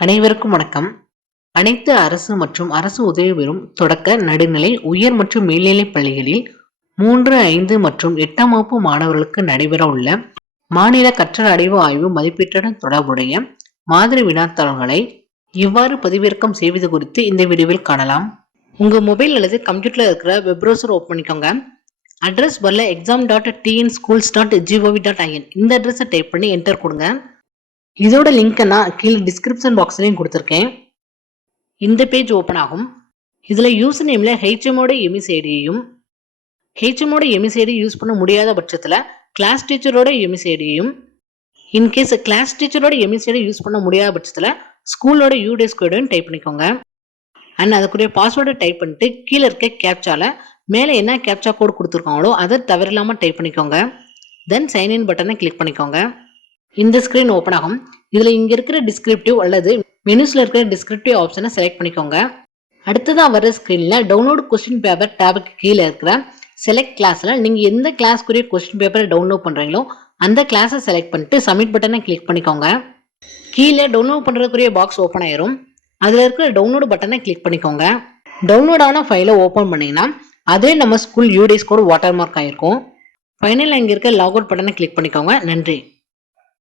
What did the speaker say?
அனைவருக்கும் வணக்கம். அனைத்து அரசு மற்றும் அரசு உதவி பெறும் தொடக்க, நடுநிலை, உயர் மற்றும் மேல்நிலைப் பள்ளிகளில் 3, 5 மற்றும் 8ஆம் வகுப்பு மாணவர்களுக்கு நடைபெற உள்ள மாநில கற்றல் அடைவு ஆய்வு மதிப்பீட்டுடன் தொடர்புடைய மாதிரி வினாத்தாள்களை எவ்வாறு பதிவிறக்கம் செய்வது குறித்து இந்த வீடியோவில் காணலாம். உங்க மொபைல் அல்லது கம்ப்யூட்டர்ல இருக்கிற வெப் ப்ரௌசர் ஓப்பன் பண்ணிக்கோங்க. அட்ரஸ் வரல exam.tnschools.gov.in இந்த அட்ரஸை டைப் பண்ணி என்டர் கொடுங்க. இதோட லிங்க் நான் கீழே டிஸ்கிரிப்ஷன் பாக்ஸ்லையும் கொடுத்துருக்கேன். இந்த பேஜ் ஓப்பன் ஆகும். இதில் யூசர் நேமில் ஹெச்எம்மோட எம்இசிஐடியையும் ஹெச்எம்மோட எம்இசிஐடி யூஸ் பண்ண முடியாத பட்சத்தில் கிளாஸ் டீச்சரோட எம்இசிஐடியையும் இன்கேஸ் கிளாஸ் டீச்சரோட எம்இசிஐடி யூஸ் பண்ண முடியாத பட்சத்தில் ஸ்கூலோட யூடெஸ் கோடையும் டைப் பண்ணிக்கோங்க. அண்ட் அதுக்குரிய பாஸ்வேர்டை டைப் பண்ணிட்டு கீழே இருக்க கேப்சாவில் மேலே என்ன கேப்சா கோட் கொடுத்துருக்காங்களோ அதை தவறில்லாமல் டைப் பண்ணிக்கோங்க. தென் சைன்இன் பட்டனை கிளிக் பண்ணிக்கோங்க. இந்த ஸ்கிரீன் ஓப்பன் ஆகும். இதில் இங்கே இருக்கிற டிஸ்கிரிப்டிவ் அல்லது மெனுஸில் இருக்கிற டிஸ்கிரிப்டிவ் ஆப்ஷனை செலக்ட் பண்ணிக்கோங்க. அடுத்ததாக வர ஸ்க்ரீனில் டவுன்லோட் கொஸ்டின் பேப்பர் டேபுக்கு கீழே இருக்கிற செலக்ட் கிளாஸில் நீங்கள் எந்த கிளாஸ்க்குரிய கொஸ்டின் பேப்பரை டவுன்லோட் பண்ணுறீங்களோ அந்த கிளாஸை செலக்ட் பண்ணிட்டு சப்மிட் பட்டனை கிளிக் பண்ணிக்கோங்க. கீழே டவுன்லோட் பண்ணுறதுக்குரிய பாக்ஸ் ஓப்பன் ஆயிரும். அதில் இருக்கிற டவுன்லோட் பட்டனை கிளிக் பண்ணிக்கோங்க. டவுன்லோடான ஃபைலை ஓப்பன் பண்ணிங்கன்னா அதே நம்ம ஸ்கூல் யூடெஸ் கோட் வாட்டர் மார்க் ஆகிருக்கும். ஃபைனலில் இங்கே இருக்க லாக் அவுட் பட்டனை கிளிக் பண்ணிக்கோங்க. நன்றி.